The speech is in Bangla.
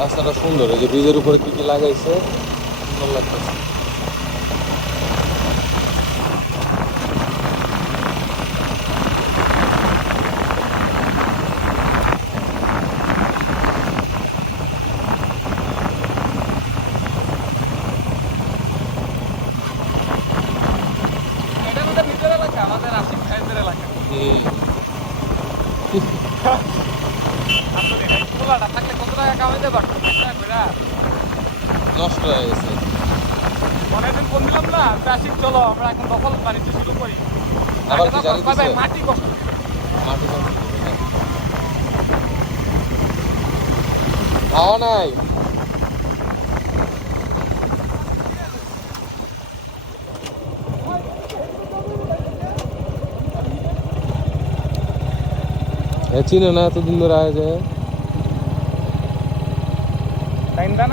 রাস্তাটা সুন্দর, এই যে ব্রিজের উপরে কি কি লাগাইছে, সুন্দর লাগতেছে। এটা আমাদের নিজের এলাকা, আমাদের আশিক ভাইদের এলাকা। আসলে এই খোলাটা থাকলে কত টাকা কামাইতে পারতো নষ্ট হয়ে গেছে। অনেকদিন ফোন দিলাম না, আশিক চলো আমরা এখন দখল বাণিজ্য শুরু করি। আবার কি জানি দিছে? মাটি কষ্ট মাটি কষ্ট করে না। খাওয়া নাই। চিনে না এতদিন ধরে আয় যায়। টাইম দেয় না।